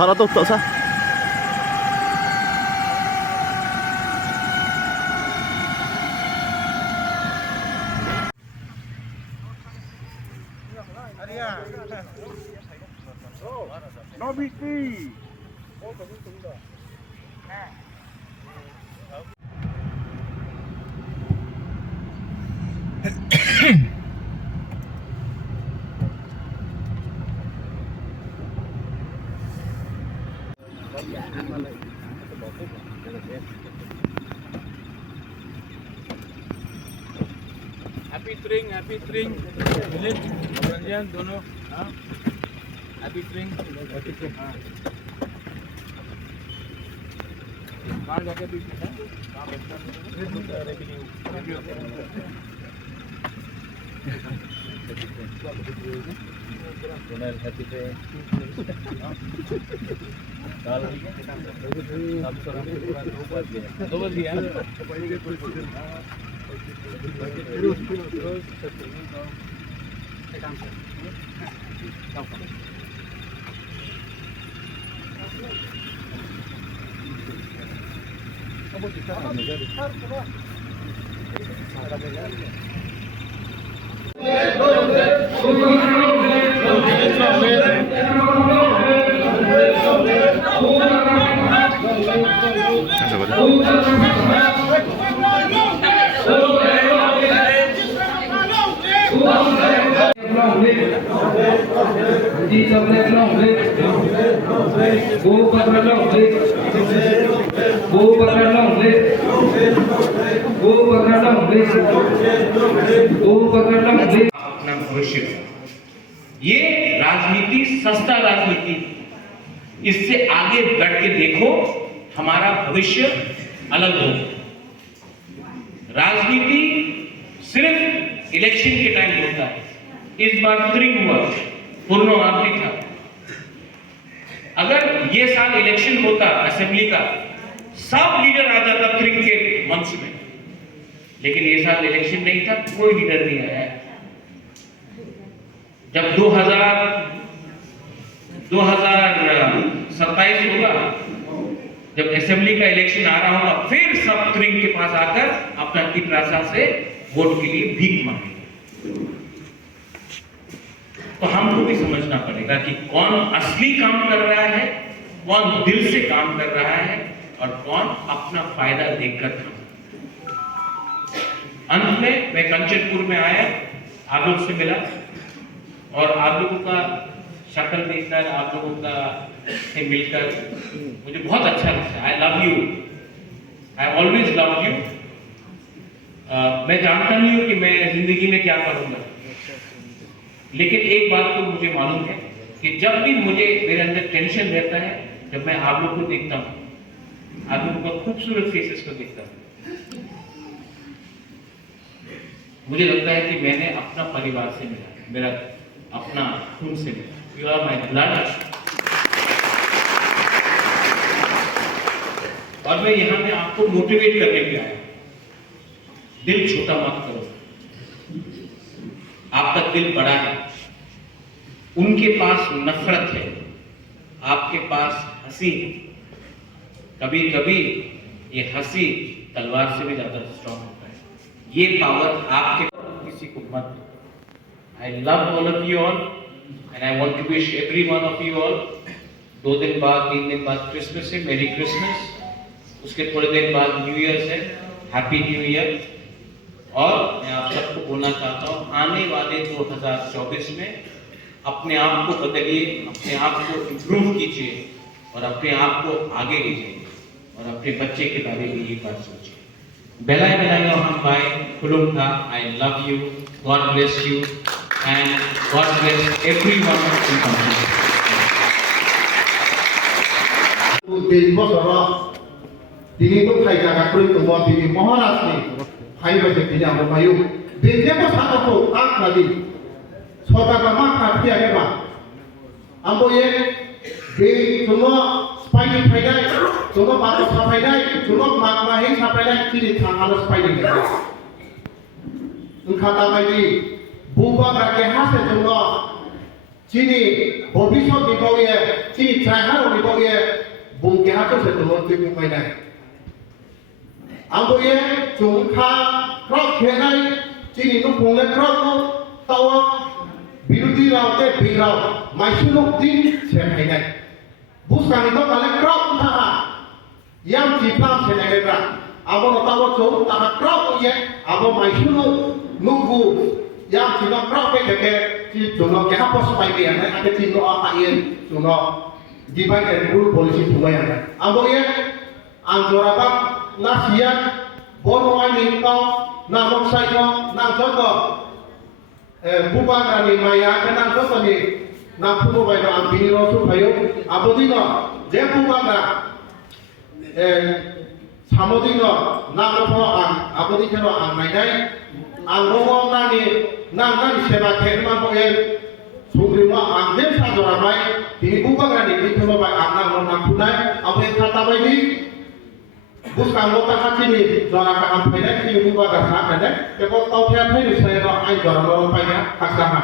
Sarah tuh tak sah. Nobiti. Happy ट्रिंग मिलित रंजन दोनों हाँ हैप्पी ट्रिंग हाँ कहाँ जाके भी हैप्पी ट्रिंग दो बज गया अपना भविष्य ये राजनीति सस्ता राजनीति, इससे आगे बढ़ के देखो हमारा भविष्य अलग हो। राजनीति सिर्फ इलेक्शन के टाइम होता है। इस बार त्रिंग हुआ, पूर्ण आखिरी था। अगर ये साल इलेक्शन होता असेंबली का, सब लीडर आ जाता त्रिंग के मंच में, लेकिन ये साल इलेक्शन नहीं था, कोई लीडर नहीं आया। जब 2027 होगा, जब असेंबली का इलेक्शन आ रहा होगा, फिर सब त्रिंग के पास आकर अपना किट राशा से वोट के लिए भीख मांगेंगे। तो हमको भी समझना पड़ेगा कि कौन असली काम कर रहा है, कौन दिल से काम कर रहा है और कौन अपना फायदा देखकर काम। अंत में मैं कंचनपुर में आया, आप लोग से मिला और आप लोगों का शक्ल देखकर, आप लोगों का से मिलकर मुझे बहुत अच्छा लगता है। I love you, I always love you. मैं जानता नहीं हूं कि मैं जिंदगी में क्या करूंगा, लेकिन एक बात तो मुझे मालूम है कि जब भी मुझे मेरे अंदर टेंशन रहता है, जब मैं आप लोग को देखता हूँ, आप लोगों का खूबसूरत फेसेस को देखता हूँ, मुझे लगता है कि मैंने अपना परिवार से मिला, मेरा अपना खून से मिला। You are my blood. और मैं यहाँ में आपको मोटिवेट करने पे आया। दिल छोटा मत करो, आपका दिल बड़ा है। उनके पास नफरत है, आपके पास हंसी है। कभी कभी ये हंसी तलवार से भी ज्यादा स्ट्रॉन्ग होता है। ये पावर आपके किसी को मत। I love all of you all and I want to wish every one of you all 2 दिन बाद 3 दिन बाद क्रिसमस है, मेरी क्रिसमस। उसके थोड़े दिन बाद न्यू ईयर है, हैप्पी न्यू ईयर। और मैं आप सबको बोलना चाहता हूँ, आने वाले 2024 में अपने आप को बदलिए, अपने आप को इम्प्रूव कीजिए और अपने आप को आगे लीजिए और अपने बच्चे के बारे में ये बात सोचिए। बेलाय बेलाय हम बाय खुलुम था। I love you, God bless you and God bless everyone in country. दिन बसरा दिनी तो खाई जागा कोई तो मत दिनी महाराज ने खाई बजे दिनी हम मायू बेजे को साथ को आंख लगी छोटा का मां काट के बा हमको ये बे तुम स्पाइडी फाइडाई तुम बात साफाइडाई तुम माग माही साफाइडाई किनी थांगालो स्पाइडी के उनखाता बायदि बुबा का के हासे तुम चिनी भविष्य दिखाओ ये chỉ trai hát rồi bao ye vùng kia hát cho sẽ tụi nó tuyệt vời này anh bao ye chúng ta crop thế này chỉ nó vùng lên crop nó tao biruti rau ke birau mai suluk din se hai này bukan itu kalian crop tha yang ciptam se này ra abo no tao chúng ta crop ye abo mai suluk nunggu yang chỉ nó crop ke chỉ chúng nó cái hấp supaya biar này ada chỉ nó apa yên chúng nó divide and rule policy semua yang ada abo ye anggora bab nasihat bono ani kau namok sai kau nam contoh bukan dari maya kenal tu ni nak pun baik nak ambil rosu bayu apa tu no je bukan dah sama tu no nak apa tu kalau ang mai angomong nani nang sebab kerman boleh sumber mah angin saja ramai ini bukan dari itu baik ang nang punai apa yang kata baik ni bukan lokal hati ni jangan akan pendek ini bukan dasar pendek kalau tahu yang pendek saya nak ajar orang banyak tak sama